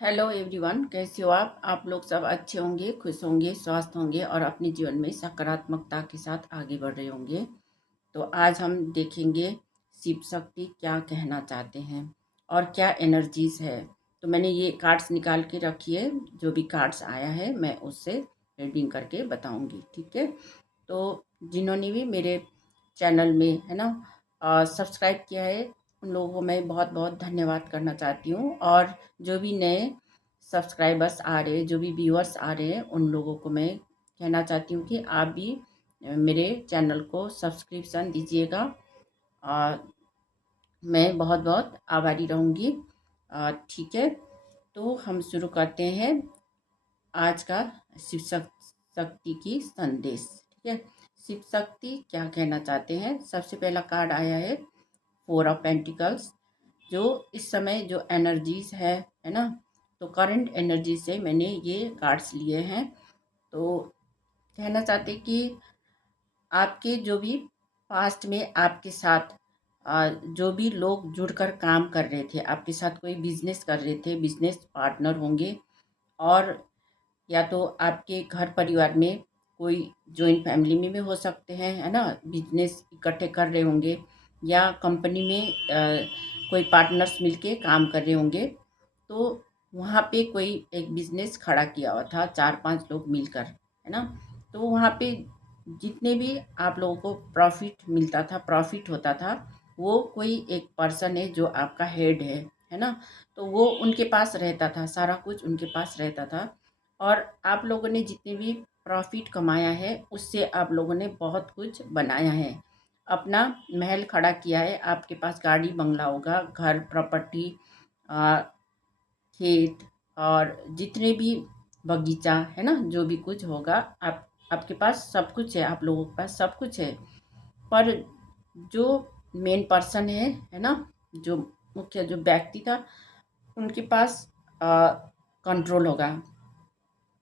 Hello everyone, कैसे हो आप लोग सब अच्छे होंगे, खुश होंगे, स्वस्थ होंगे और अपने जीवन में सकारात्मकता के साथ आगे बढ़ रहे होंगे। तो आज हम देखेंगे शिव शक्ति क्या कहना चाहते हैं और क्या एनर्जीज है। तो मैंने ये कार्ड्स निकाल के रखी है, जो भी कार्ड्स आया है मैं उससे रीडिंग करके बताऊंगी, ठीक है। तो जिन्होंने भी मेरे चैनल में है ना सब्सक्राइब किया है, उन लोगों को मैं बहुत बहुत धन्यवाद करना चाहती हूँ। और जो भी नए सब्सक्राइबर्स आ रहे हैं, जो भी व्यूअर्स आ रहे हैं, उन लोगों को मैं कहना चाहती हूँ कि आप भी मेरे चैनल को सब्सक्रिप्शन दीजिएगा। अ, मैं बहुत बहुत आभारी रहूँगी। ठीक है, तो हम शुरू करते हैं आज का शिव शक्ति की संदेश, ठीक है। शिव शक्ति क्या कहना चाहते हैं। सबसे पहला कार्ड आया है फोर ऑफ पेंटिकल्स। जो इस समय जो एनर्जीज है ना, तो करंट एनर्जी से मैंने ये कार्ड्स लिए हैं। तो कहना चाहते कि आपके जो भी पास्ट में आपके साथ जो भी लोग जुड़कर काम कर रहे थे, आपके साथ कोई बिजनेस कर रहे थे, बिजनेस पार्टनर होंगे। और या तो आपके घर परिवार में कोई जॉइंट फैमिली में भी हो सकते हैं, है ना, बिजनेस इकट्ठे कर रहे होंगे। या कंपनी में कोई पार्टनर्स मिलके काम कर रहे होंगे। तो वहाँ पे कोई एक बिजनेस खड़ा किया हुआ था, चार पांच लोग मिलकर, है ना। तो वहाँ पे जितने भी आप लोगों को प्रॉफिट मिलता था, प्रॉफिट होता था, वो कोई एक पर्सन है जो आपका हेड है ना। तो वो उनके पास रहता था, सारा कुछ उनके पास रहता था। और आप लोगों ने जितने भी प्रॉफिट कमाया है, उससे आप लोगों ने बहुत कुछ बनाया है, अपना महल खड़ा किया है। आपके पास गाड़ी बंगला होगा, घर प्रॉपर्टी, खेत और जितने भी बगीचा है ना, जो भी कुछ होगा, आपके पास सब कुछ है, आप लोगों के पास सब कुछ है। पर जो मेन पर्सन है ना, जो मुख्य जो व्यक्ति था, उनके पास कंट्रोल होगा।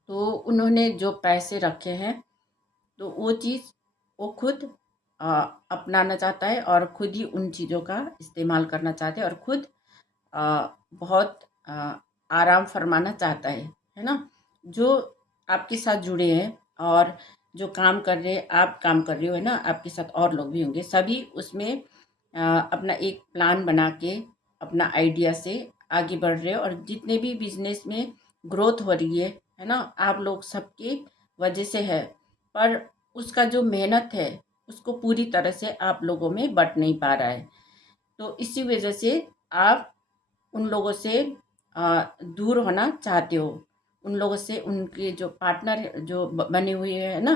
तो उन्होंने जो पैसे रखे हैं, तो वो चीज़ वो खुद अ, अपनाना चाहता है और खुद ही उन चीज़ों का इस्तेमाल करना चाहते हैं और खुद बहुत आराम फरमाना चाहता है ना। जो आपके साथ जुड़े हैं और जो काम कर रहे हैं, आप काम कर रहे हो, है ना, आपके साथ और लोग भी होंगे, सभी उसमें अपना एक प्लान बना के अपना आइडिया से आगे बढ़ रहे हो। और जितने भी बिजनेस में ग्रोथ हो रही है ना, आप लोग सबकी वजह से है। पर उसका जो मेहनत है, उसको पूरी तरह से आप लोगों में बट नहीं पा रहा है। तो इसी वजह से आप उन लोगों से दूर होना चाहते हो। उन लोगों से, उनके जो पार्टनर जो बने हुए हैं ना,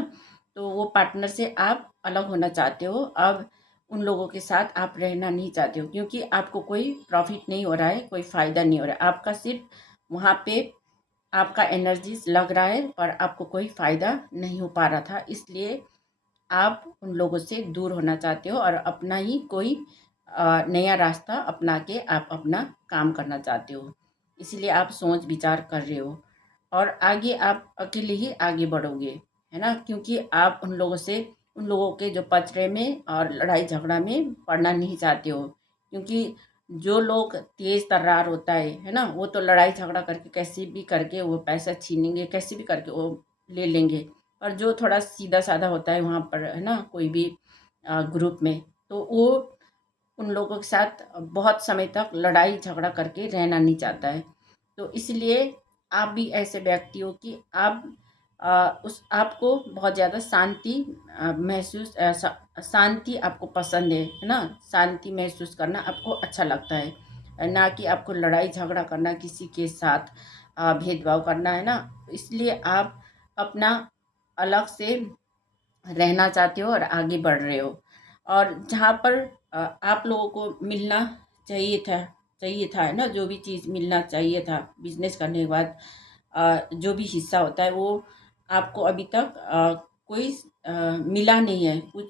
तो वो पार्टनर से आप अलग होना चाहते हो। अब उन लोगों के साथ आप रहना नहीं चाहते हो, क्योंकि आपको कोई प्रॉफिट नहीं हो रहा है, कोई फ़ायदा नहीं हो रहा है। आपका सिर्फ वहाँ पे आपका एनर्जीज लग रहा है, पर आपको कोई फ़ायदा नहीं हो पा रहा था। इसलिए आप उन लोगों से दूर होना चाहते हो और अपना ही कोई नया रास्ता अपना के आप अपना काम करना चाहते हो। इसीलिए आप सोच विचार कर रहे हो और आगे आप अकेले ही आगे बढ़ोगे, है ना। क्योंकि आप उन लोगों से, उन लोगों के जो पचड़े में और लड़ाई झगड़ा में पड़ना नहीं चाहते हो। क्योंकि जो लोग तेज तर्रार होता है ना, वो तो लड़ाई झगड़ा करके कैसे भी करके वो पैसा छीनेंगे, कैसे भी करके वो ले लेंगे। और जो थोड़ा सीधा साधा होता है वहाँ पर, है ना, कोई भी ग्रुप में, तो वो उन लोगों के साथ बहुत समय तक लड़ाई झगड़ा करके रहना नहीं चाहता है। तो इसलिए आप भी ऐसे व्यक्ति हो कि आप उस आपको बहुत ज़्यादा शांति महसूस शांति आपको पसंद है ना। शांति महसूस करना आपको अच्छा लगता है, ना कि आपको लड़ाई झगड़ा करना, किसी के साथ भेदभाव करना, है ना। इसलिए आप अपना अलग से रहना चाहते हो और आगे बढ़ रहे हो। और जहाँ पर आप लोगों को मिलना चाहिए था है ना, जो भी चीज़ मिलना चाहिए था बिजनेस करने के बाद, जो भी हिस्सा होता है वो आपको अभी तक कोई मिला नहीं है। कुछ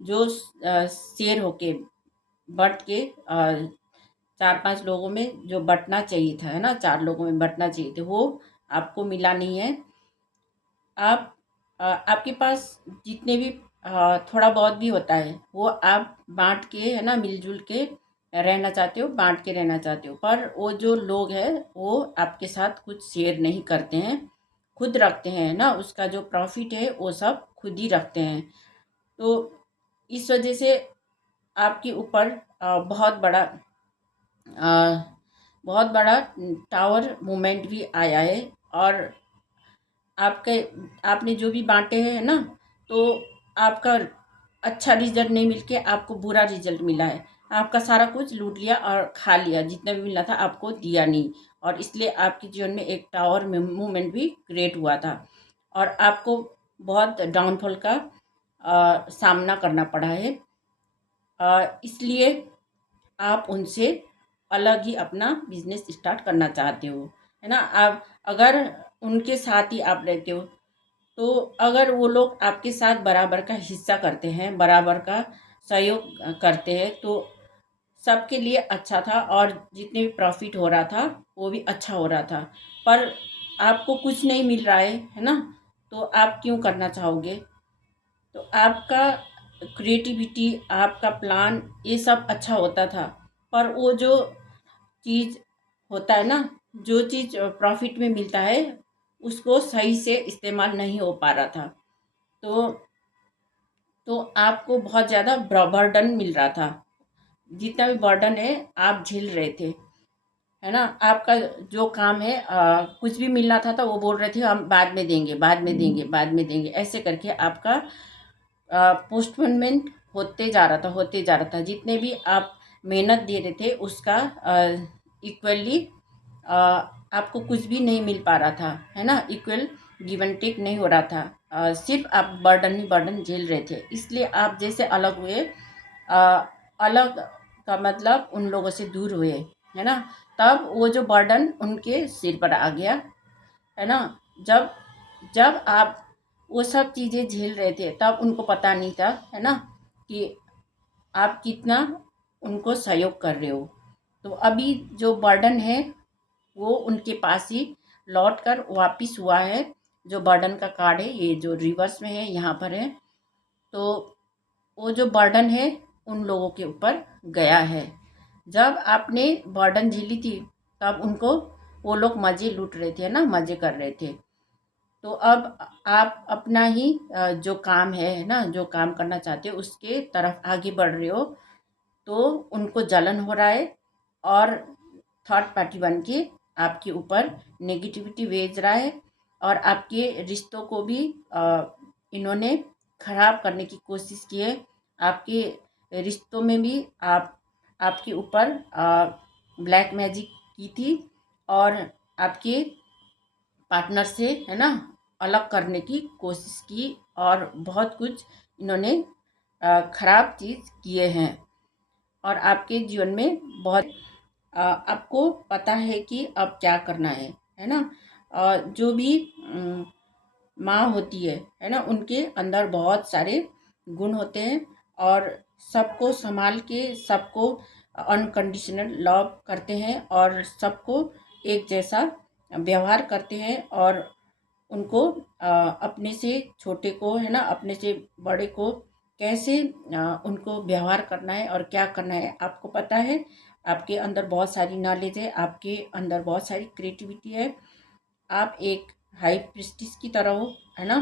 जो शेयर होके बट के चार पांच लोगों में जो बटना चाहिए था, है ना, चार लोगों में बटना चाहिए थे, वो आपको मिला नहीं है। आप आपके पास जितने भी थोड़ा बहुत भी होता है, वो आप बाँट के, है ना, मिल-जुल के रहना चाहते हो, बांट के रहना चाहते हो, पर वो जो लोग हैं वो आपके साथ कुछ शेयर नहीं करते हैं, खुद रखते हैं ना, उसका जो प्रॉफिट है वो सब खुद ही रखते हैं। तो इस वजह से आपके ऊपर बहुत बड़ा अ, बहुत बड़ा टावर मूवमेंट भी आया है। और आपके आपने जो भी बांटे हैं ना, तो आपका अच्छा रिजल्ट नहीं मिलके आपको बुरा रिजल्ट मिला है। आपका सारा कुछ लूट लिया और खा लिया, जितना भी मिला था आपको दिया नहीं, और इसलिए आपके जीवन में एक टावर मूवमेंट भी क्रिएट हुआ था और आपको बहुत डाउनफॉल का सामना करना पड़ा है। इसलिए आप उनसे अलग ही अपना बिजनेस स्टार्ट करना चाहते हो, है ना। आप अगर उनके साथ ही आप रहते हो, तो अगर वो लोग आपके साथ बराबर का हिस्सा करते हैं, बराबर का सहयोग करते हैं, तो सबके लिए अच्छा था और जितने भी प्रॉफिट हो रहा था वो भी अच्छा हो रहा था। पर आपको कुछ नहीं मिल रहा है ना, तो आप क्यों करना चाहोगे। तो आपका क्रिएटिविटी, आपका प्लान, ये सब अच्छा होता था, पर वो जो चीज़ होता है ना, जो चीज़ प्रॉफिट में मिलता है उसको सही से इस्तेमाल नहीं हो पा रहा था। तो आपको बहुत ज़्यादा बर्डन मिल रहा था, जितना भी बर्डन है आप झेल रहे थे, है ना। आपका जो काम है, कुछ भी मिलना था तो वो बोल रहे थे हम बाद में देंगे, बाद में देंगे, बाद में देंगे, ऐसे करके आपका पोस्टपोनमेंट होते जा रहा था। जितने भी आप मेहनत दे रहे थे उसका इक्वली आपको कुछ भी नहीं मिल पा रहा था, है ना। इक्वल गिव एंड टेक नहीं हो रहा था। सिर्फ आप बर्डन ही बर्डन झेल रहे थे, इसलिए आप जैसे अलग हुए, अलग का मतलब उन लोगों से दूर हुए, है ना। तब वो जो बर्डन उनके सिर पर आ गया, है ना। जब जब आप वो सब चीज़ें झेल रहे थे तब उनको पता नहीं था, है ना, कि आप कितना उनको सहयोग कर रहे हो। तो अभी जो बर्डन है वो उनके पास ही लौट कर वापिस हुआ है। जो बर्डन का कार्ड है ये जो रिवर्स में है यहाँ पर है, तो वो जो बर्डन है उन लोगों के ऊपर गया है। जब आपने बर्डन झेली थी तब उनको वो लोग मज़े लूट रहे थे ना, मज़े कर रहे थे। तो अब आप अपना ही जो काम है ना, जो काम करना चाहते हो उसके तरफ आगे बढ़ रहे हो, तो उनको जलन हो रहा है और थर्ड पार्टी बन के आपके ऊपर नेगेटिविटी भेज रहा है और आपके रिश्तों को भी इन्होंने खराब करने की कोशिश की है। आपके रिश्तों में भी आपके ऊपर ब्लैक मैजिक की थी और आपके पार्टनर से, है ना, अलग करने की कोशिश की और बहुत कुछ इन्होंने खराब चीज़ किए हैं और आपके जीवन में बहुत आपको पता है कि अब क्या करना है ना। जो भी माँ होती है ना, उनके अंदर बहुत सारे गुण होते हैं और सबको संभाल के सबको अनकंडीशनल लव करते हैं और सबको एक जैसा व्यवहार करते हैं और उनको अपने से छोटे को, है ना, अपने से बड़े को कैसे उनको व्यवहार करना है और क्या करना है आपको पता है। आपके अंदर बहुत सारी नॉलेज है, आपके अंदर बहुत सारी क्रिएटिविटी है, आप एक हाई प्रिस्टिस की तरह हो, है ना।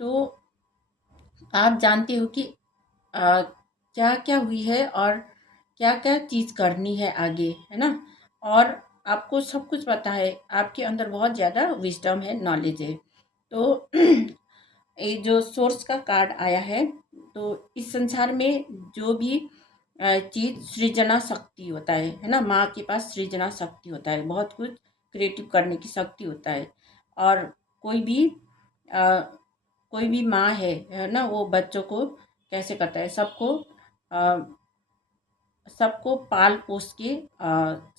तो आप जानते हो कि क्या क्या हुई है और क्या क्या चीज़ करनी है आगे, है ना। और आपको सब कुछ पता है, आपके अंदर बहुत ज़्यादा विजडम है, नॉलेज है। तो ये जो सोर्स का कार्ड आया है, तो इस संसार में जो भी चीज़ सृजना शक्ति होता है ना, माँ के पास सृजना शक्ति होता है, बहुत कुछ क्रिएटिव करने की शक्ति होता है। और कोई भी अ, कोई भी माँ है ना, वो बच्चों को कैसे करता है, सबको अ, सबको पाल पोस के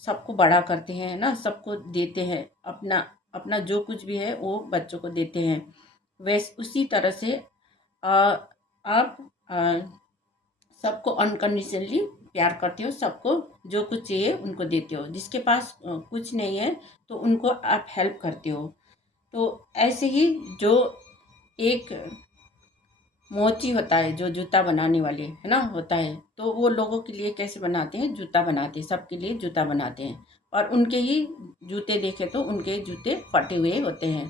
सबको बड़ा करते हैं ना, सबको देते हैं, अपना अपना जो कुछ भी है वो बच्चों को देते हैं। वैसे उसी तरह से अ, आप सबको अनकंडीशनली प्यार करते हो, सबको जो कुछ चाहिए उनको देते हो, जिसके पास कुछ नहीं है तो उनको आप हेल्प करते हो। तो ऐसे ही जो एक मोची होता है जो जूता बनाने वाले है ना होता है, तो वो लोगों के लिए कैसे बनाते हैं, जूता बनाते हैं, सबके लिए जूता बनाते हैं। और उनके ही जूते देखे तो उनके जूते फटे हुए होते हैं,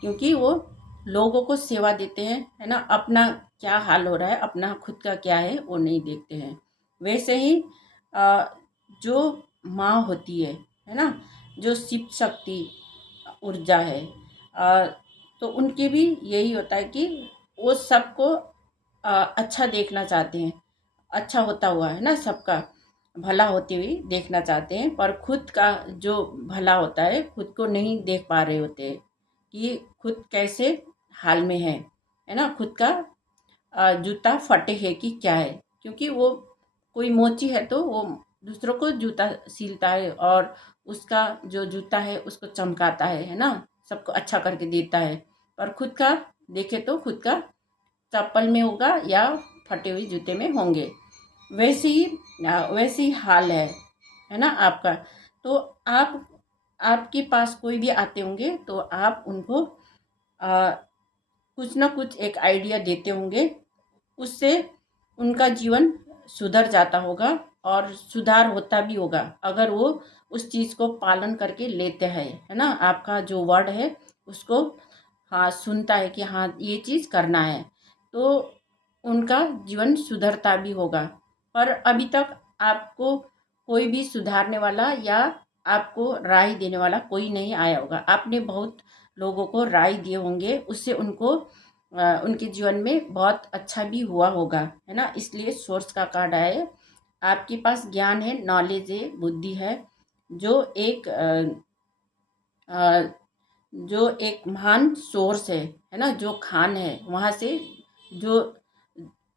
क्योंकि वो लोगों को सेवा देते हैं, है ना। अपना क्या हाल हो रहा है, अपना खुद का क्या है वो नहीं देखते हैं। वैसे ही अ, जो माँ होती है ना, जो शिव शक्ति ऊर्जा है, अ, तो उनके भी यही होता है कि वो सबको अच्छा देखना चाहते हैं, अच्छा होता हुआ है ना, सबका भला होते हुए देखना चाहते हैं, पर खुद का जो भला होता है खुद को नहीं देख पा रहे होते हैं कि खुद कैसे हाल में है ना। खुद का जूता फटे है कि क्या है, क्योंकि वो कोई मोची है तो वो दूसरों को जूता सिलता है और उसका जो जूता है उसको चमकाता है ना, सबको अच्छा करके देता है। पर खुद का देखे तो खुद का चप्पल में होगा या फटे हुए जूते में होंगे। वैसे ही हाल है ना आपका। तो आप आपके पास कोई भी आते होंगे तो आप उनको आ, कुछ ना कुछ एक आइडिया देते होंगे, उससे उनका जीवन सुधर जाता होगा और सुधार होता भी होगा, अगर वो उस चीज़ को पालन करके लेते हैं, है ना। आपका जो वर्ड है उसको हाँ सुनता है कि हाँ ये चीज़ करना है, तो उनका जीवन सुधरता भी होगा। पर अभी तक आपको कोई भी सुधारने वाला या आपको राय देने वाला कोई नहीं आया होगा। आपने बहुत लोगों को राय दिए होंगे, उससे उनको उनके जीवन में बहुत अच्छा भी हुआ होगा, है ना। इसलिए सोर्स का कार्ड आया है। आपके पास ज्ञान है, नॉलेज है, बुद्धि है, जो एक जो एक महान सोर्स है ना, जो खान है वहाँ से, जो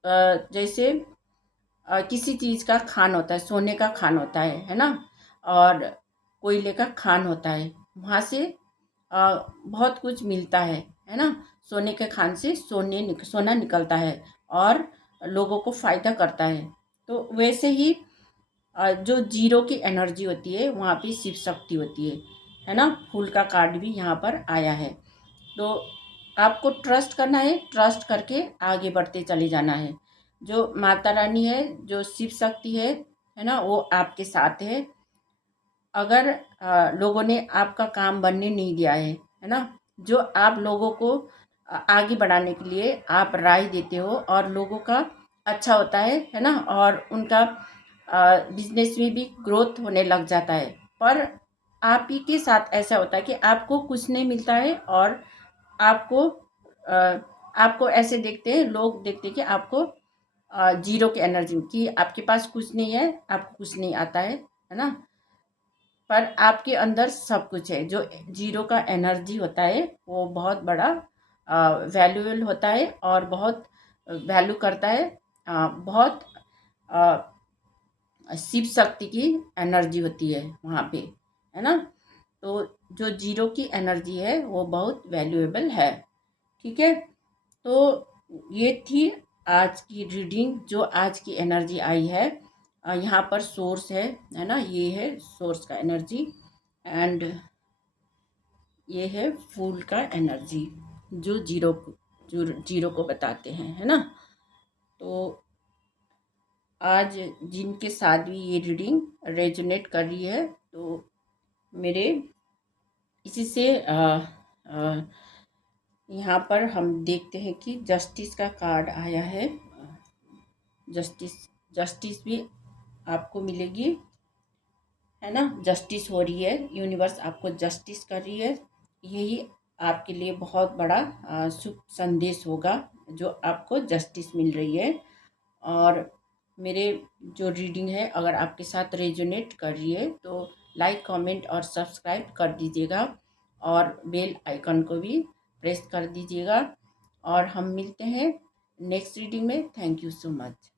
जैसे किसी चीज़ का खान होता है, सोने का खान होता है ना, और कोयले का खान होता है, वहाँ से बहुत कुछ मिलता है ना। सोने के खान से सोना निकलता है और लोगों को फ़ायदा करता है। तो वैसे ही जो जीरो की एनर्जी होती है वहाँ पे शिव शक्ति होती है ना। फूल का कार्ड भी यहाँ पर आया है। तो आपको ट्रस्ट करना है, ट्रस्ट करके आगे बढ़ते चले जाना है। जो माता रानी है, जो शिव शक्ति है ना, वो आपके साथ है। अगर लोगों ने आपका काम बनने नहीं दिया है ना, जो आप लोगों को आगे बढ़ाने के लिए आप राय देते हो और लोगों का अच्छा होता है ना, और उनका बिजनेस में भी ग्रोथ होने लग जाता है। पर आप ही के साथ ऐसा होता है कि आपको कुछ नहीं मिलता है और आपको आपको ऐसे देखते हैं, लोग देखते हैं कि आपको जीरो की एनर्जी, कि आपके पास कुछ नहीं है, आपको कुछ नहीं आता है ना। पर आपके अंदर सब कुछ है। जो जीरो का एनर्जी होता है वो बहुत बड़ा वैल्यूएबल होता है और बहुत वैल्यू करता है। बहुत शिव शक्ति की एनर्जी होती है वहाँ पे, है ना। तो जो जीरो की एनर्जी है वो बहुत वैल्यूएबल है। ठीक है। तो ये थी आज की रीडिंग, जो आज की एनर्जी आई है। यहाँ पर सोर्स है ना, ये है सोर्स का एनर्जी, एंड ये है फूल का एनर्जी, जो जीरो को बताते हैं, है ना। तो आज जिनके साथ भी ये रीडिंग रेजोनेट कर रही है, तो मेरे इसी से यहाँ पर हम देखते हैं कि जस्टिस का कार्ड आया है। जस्टिस जस्टिस भी आपको मिलेगी, है ना। जस्टिस हो रही है, यूनिवर्स आपको जस्टिस कर रही है। यही आपके लिए बहुत बड़ा शुभ संदेश होगा, जो आपको जस्टिस मिल रही है। और मेरे जो रीडिंग है अगर आपके साथ रेजोनेट कर रही है तो लाइक, कमेंट और सब्सक्राइब कर दीजिएगा, और बेल आइकन को भी प्रेस कर दीजिएगा। और हम मिलते हैं नेक्स्ट रीडिंग में। Thank you so much.